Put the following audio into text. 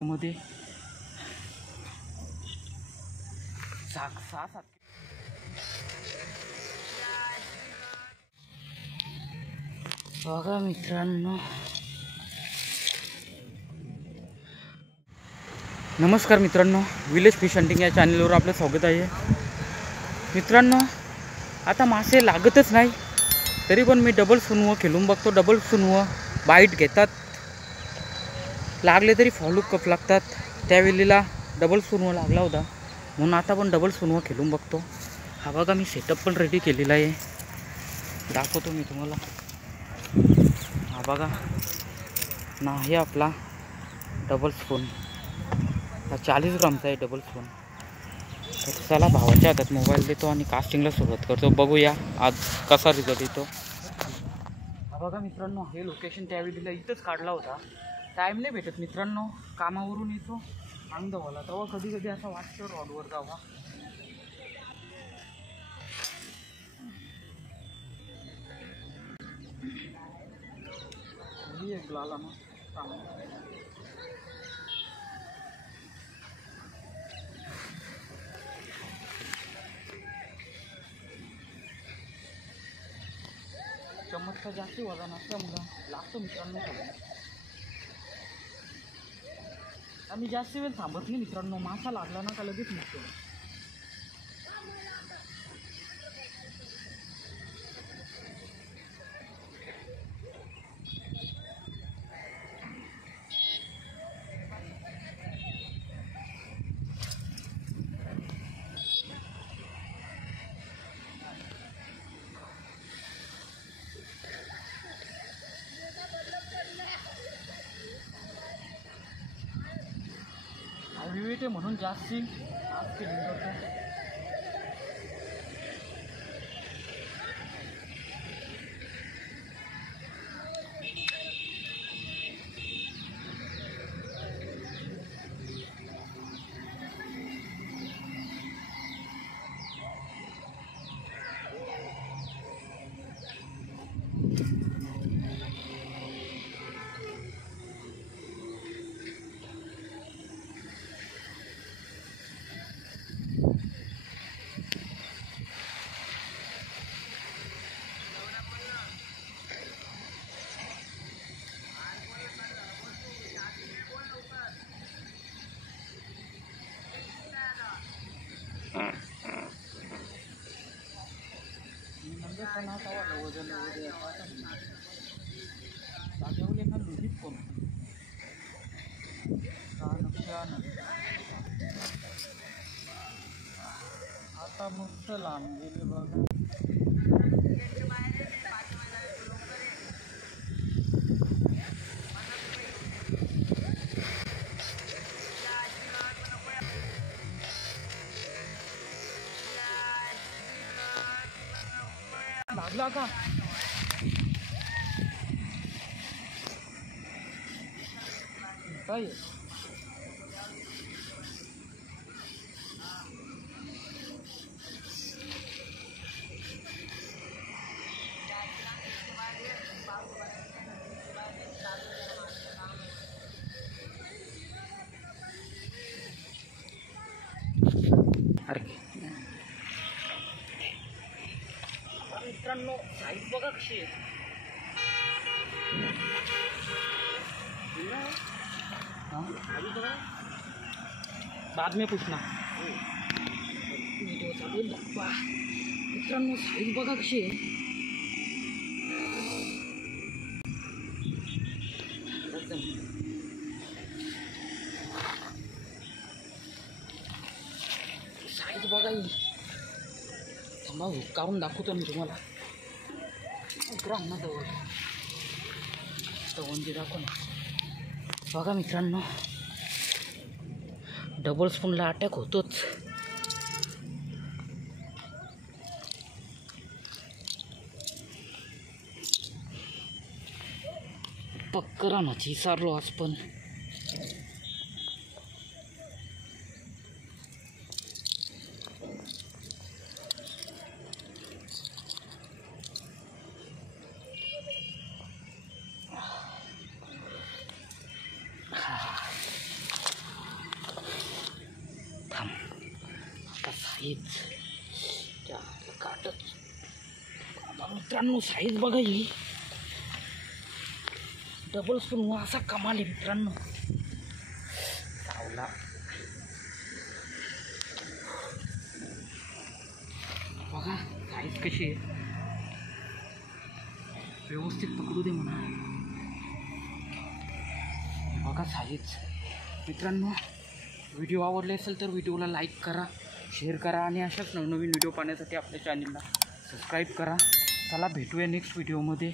मध्ये 6-7 बघा मित्रांनो, नमस्कार मित्रांनो, विलेज फिश हंटिंग या चॅनलवर आपलं स्वागत आहे. मित्रांनो, आता मासे लागतच नाही, तरी पण मी डबल सुनवं खेळून बघतो. डबल सुनवं बाईट घेतात, लागले तरी फॉलो कप लागतात. त्यावेळेला डबल सुनवं लागला होता, म्हणून आता पण डबल सुनवं खेळून बघतो. हा बघा, मी सेटअप पण रेडी केलेला आहे, दाखवतो मी तुम्हाला. हा बघा ना, हे आपला डबल स्पून, हा 40 ग्रामचा आहे डबल स्पून. तर चला, भावाच्या हातात मोबाईल देतो आणि कास्टिंगला सुरुवात करतो. बघूया आज कसा रिझल्ट येतो. हा बघा मित्रांनो, हे लोकेशन त्यावेळेला इथंच काढला होता. टाईम नाही भेटत मित्रांनो, कामावरून येतो अंगदवाला, तेव्हा कधी कधी असं वाटतं रॉडवर जावा. एक लाला ना चम्मचचा जास्ती वजन असल्यामुळं लागतो मित्रांनो. आम्ही जास्त वेळ थांबत नाही मित्रांनो, मासा लागला ना का लगेच निघतो. विविध म्हणून जास्ती आज फिलिंग करतो. आता मस्त लांब गेले बघा. लागला का? काय अरे मित्रांनो, साईज बघा कशी आहे. बाद में पूछना, व्हिडिओ चालू दाखवा. मित्रांनो, साईज बघा कशी आहे. साईज बघा, थांबा काढून दाखवतो मी तुम्हाला. ग्राम ना तवंजी दाखव ना. बघा मित्रांनो, डबल स्पूनला अटॅक होतोच. पक्करा नाची सारलो आज पण. साईज त्या काटच मित्रांनो, साईज बघा ही डबल सुनवा असा कमाल आहे मित्रांनो. चावला बघा साईज कशी आहे, व्यवस्थित पकडू दे म्हणा. बघा साईज मित्रांनो. व्हिडिओ आवडले असेल तर व्हिडिओला लाईक करा, शेअर करा आणि अशाच नवनवीन व्हिडिओ पाहण्यासाठी आपल्या चॅनलला सबस्क्राईब करा. चला भेटूया नेक्स्ट व्हिडिओमध्ये.